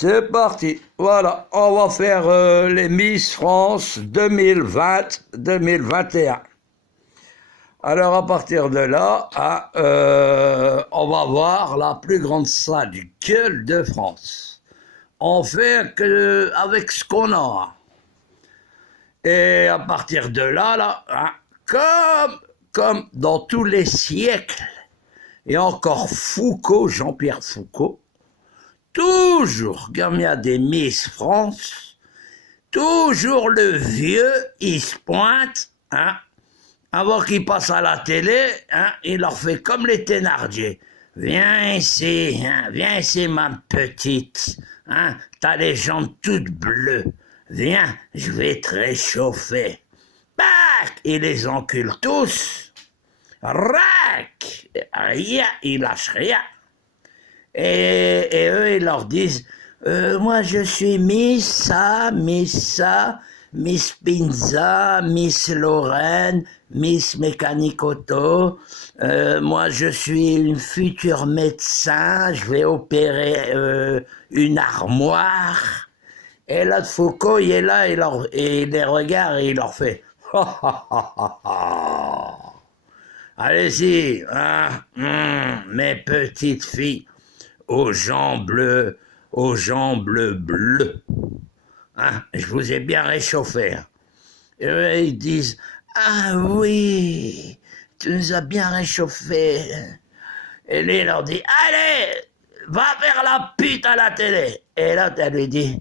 C'est parti. Voilà, on va faire les Miss France 2020-2021. Alors à partir de là, on va voir la plus grande salle du gueule de France. On fait que avec ce qu'on a. Et à partir de là, comme dans tous les siècles, et encore Foucault, Jean-Pierre Foucault, toujours, comme il y a des Miss France, toujours le vieux, il se pointe, avant qu'il passe à la télé, il leur fait comme les Thénardier. Viens ici, ma petite, t'as les jambes toutes bleues. Viens, je vais te réchauffer. Bac, il les encule tous. Rac, rien, il lâche rien. Et eux, ils leur disent, moi je suis Miss Pinza, Miss Lorraine, Miss Mécanique Auto, moi je suis une future médecin, je vais opérer une armoire. Et là, Foucault, il est là, et il les regarde et il leur fait allez-y, mes petites filles, aux jambes bleues, bleues. Je vous ai bien réchauffé. Et eux, ils disent, ah oui, tu nous as bien réchauffé. Et lui, il leur dit, allez, va faire la pute à la télé. Et l'autre, elle lui dit,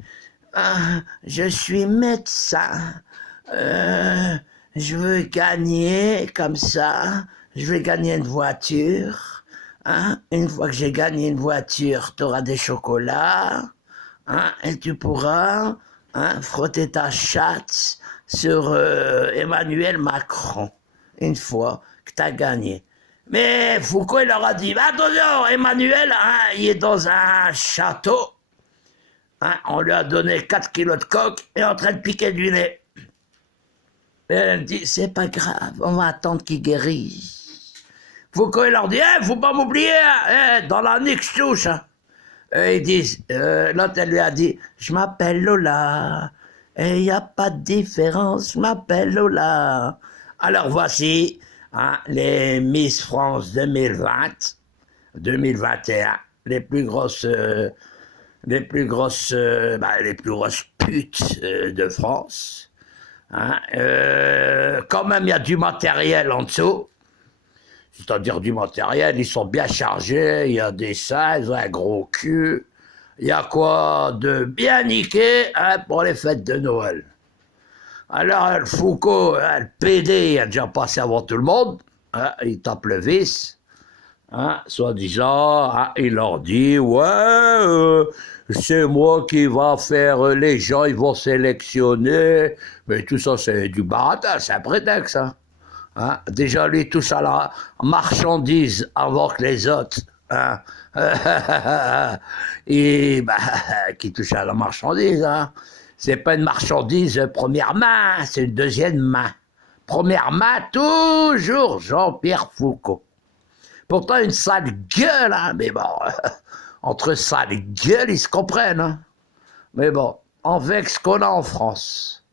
je suis médecin, je veux gagner comme ça, je vais gagner une voiture. Une fois que j'ai gagné une voiture, tu auras des chocolats, et tu pourras frotter ta chatte sur Emmanuel Macron, une fois que tu as gagné. Mais Foucault, il leur a dit, attention, Emmanuel, il est dans un château, on lui a donné 4 kilos de coke et est en train de piquer du lait. Et elle dit, c'est pas grave, on va attendre qu'il guérisse. Foucault, il leur dit, faut pas m'oublier, dans la nique, je touche. Et ils disent, l'autre, elle lui a dit, je m'appelle Lola, et il n'y a pas de différence, je m'appelle Lola. Alors voici les Miss France 2020, 2021, les plus grosses putes de France. Quand même, il y a du matériel en dessous. C'est-à-dire du matériel, ils sont bien chargés, il y a des seins, ils ont un gros cul. Il y a quoi de bien niqué pour les fêtes de Noël. Alors, Foucault, le PD, il a déjà passé avant tout le monde. Il tape le vice. Soi-disant, il leur dit, ouais, c'est moi qui va faire les gens, ils vont sélectionner. Mais tout ça, c'est du baratin, c'est un prétexte. Déjà, lui, touche à la marchandise avant que les autres. Et qui touche à la marchandise. C'est pas une marchandise première main, c'est une deuxième main. Première main, toujours Jean-Pierre Foucault. Pourtant, une sale gueule, mais bon, entre sale gueule, ils se comprennent. Mais bon, on fait ce qu'on a en France.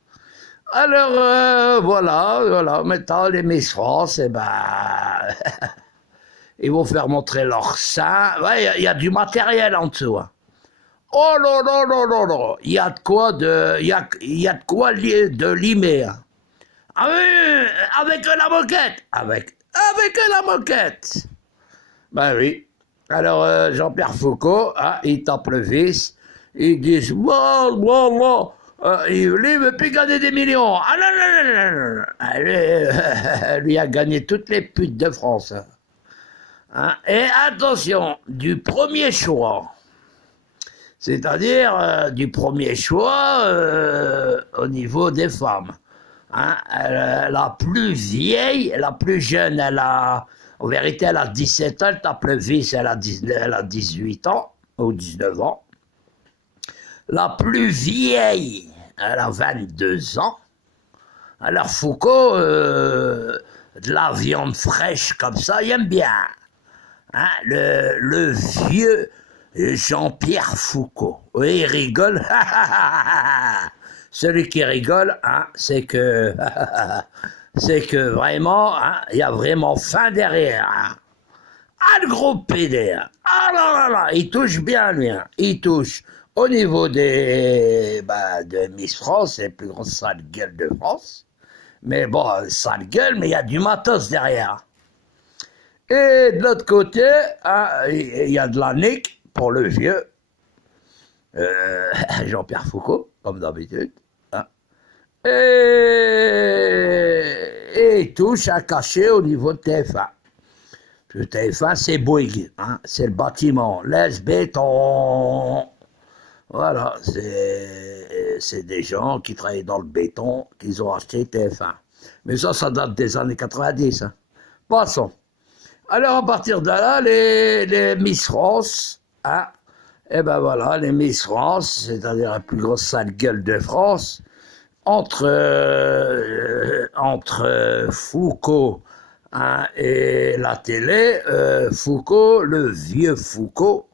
Alors, voilà, maintenant, les Miss France, ils vont faire montrer leur sein. Ouais, il y a du matériel en dessous. Oh non, non, non, non, non, il y a de quoi de limer. Ah oui, avec la moquette. Avec la moquette. Ben oui. Alors, Jean-Pierre Foucault, il tape le vice. Ils disent, bon. Il veut plus gagner des millions. Ah non, non. Lui a gagné toutes les putes de France. Et attention, du premier choix. C'est-à-dire du premier choix au niveau des femmes. La plus vieille, la plus jeune, en vérité, elle a 17 ans, elle tape le vice, elle a 18 ans, ou 19 ans. La plus vieille, elle a 22 ans. Alors Foucault, de la viande fraîche comme ça, il aime bien. Le vieux Jean-Pierre Foucault. Oui, il rigole. Celui qui rigole, hein, c'est que c'est que vraiment, hein, il y a vraiment faim derrière. Hein. Ah, le gros PD. Hein. Ah là là là, il touche bien lui. Hein. Il touche au niveau de Miss France, c'est la plus grosse sale gueule de France. Mais bon, sale gueule, mais il y a du matos derrière. Et de l'autre côté, hein, il y a de la nique pour le vieux. Jean-Pierre Foucault, comme d'habitude. Hein. Et il touche à cacher au niveau de TF1. Le TF1, c'est Bouygues, hein, c'est le bâtiment, laisse béton. Voilà, c'est des gens qui travaillent dans le béton, qui ont acheté TF1. Mais ça date des années 90. Hein. Passons. Alors, à partir de là, les Miss France, hein, et ben voilà, les Miss France, c'est-à-dire la plus grosse sale gueule de France, entre Foucault, hein, et la télé, Foucault, le vieux Foucault,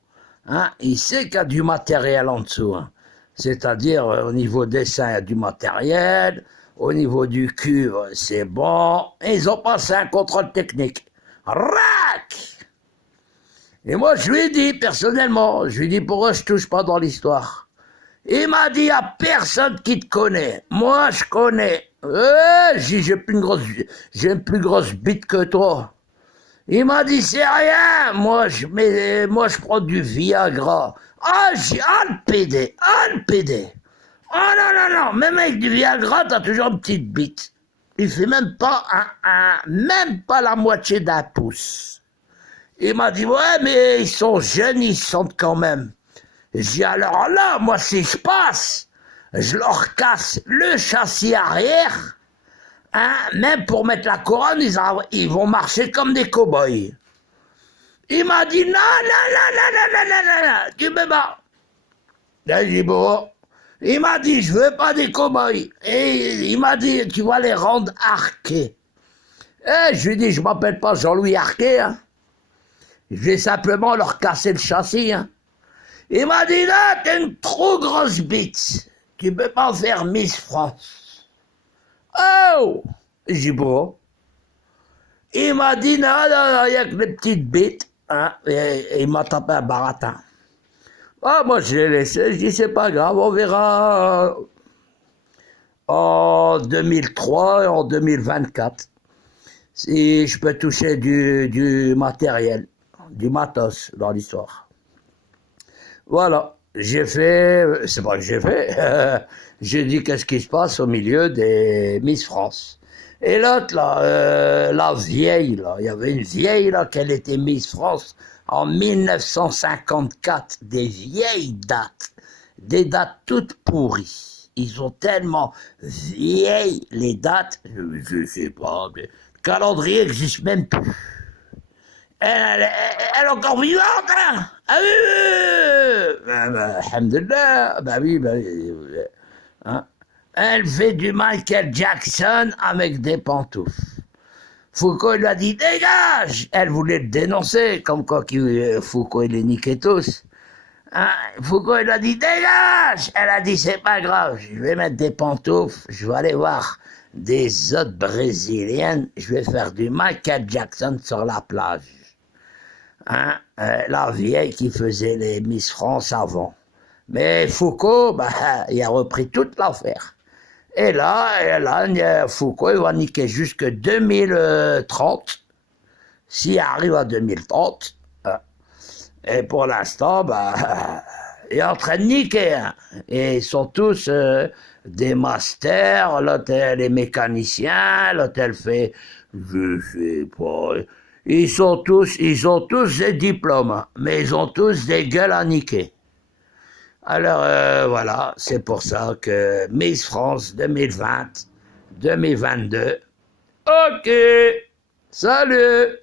hein, il sait qu'il y a du matériel en dessous. Hein. C'est-à-dire, au niveau dessin, il y a du matériel, au niveau du cuivre, c'est bon, et ils ont passé un contrôle technique. Rac! Et moi, je lui ai dit, personnellement, je lui ai dit, pourquoi je touche pas dans l'histoire? Il m'a dit, il n'y a personne qui te connaît. Moi, je connais. J'ai une plus grosse bite que toi. Il m'a dit, c'est rien. Moi, je prends du Viagra. Le PD. Le PD. Oh non, non. Même avec du Viagra, t'as toujours une petite bite. Il fait même pas même pas la moitié d'un pouce. Il m'a dit, ouais, mais ils sont jeunes, ils sentent quand même. J'ai dit, alors là, moi, si je passe, je leur casse le châssis arrière, hein, même pour mettre la couronne, ils vont marcher comme des cow-boys. Il m'a dit, non, tu peux pas. Là, j'ai dit, bon. Il m'a dit, je veux pas des cow-boys. Et il m'a dit, tu vas les rendre arqués. Et je lui ai dit, je m'appelle pas Jean-Louis Arquet, hein. Je vais simplement leur casser le châssis, hein. Il m'a dit, là, t'as une trop grosse bite. Tu peux pas faire Miss France. Oh! J'ai dit, bon. Il m'a dit, non, il y a que les petites bites. Hein, et il m'a tapé un baratin. Ah, moi, je l'ai laissé. Je dis, c'est pas grave, on verra en 2003 et en 2024. Si je peux toucher du matériel, du matos dans l'histoire. Voilà, j'ai fait, c'est pas que j'ai fait, j'ai dit qu'est-ce qui se passe au milieu des Miss France. Et l'autre, là, la vieille, là, il y avait une vieille, là, qu'elle était Miss France en 1954, des vieilles dates, des dates toutes pourries. Ils ont tellement vieilles les dates, je sais pas, mais le calendrier n'existe même plus. Elle est encore vivante, hein? Ah oui! Alhamdulillah, oui. Hein? Elle fait du Michael Jackson avec des pantoufles. Foucault lui a dit, dégage! Elle voulait le dénoncer, comme quoi Foucault, il les niquait tous. Hein? Foucault lui a dit, dégage! Elle a dit, c'est pas grave, je vais mettre des pantoufles, je vais aller voir des autres brésiliennes, je vais faire du Michael Jackson sur la plage. Hein, la vieille qui faisait les Miss France avant. Mais Foucault, il a repris toute l'affaire. Et là, Foucault, il va niquer jusque 2030, s'il arrive à 2030. Et pour l'instant, il est en train de niquer. Hein. Et ils sont tous des masters, l'autre les mécaniciens, l'autre elle fait, je sais pas... Ils ont tous des diplômes, mais ils ont tous des gueules à niquer. Alors voilà, c'est pour ça que Miss France 2020, 2022. Ok, salut!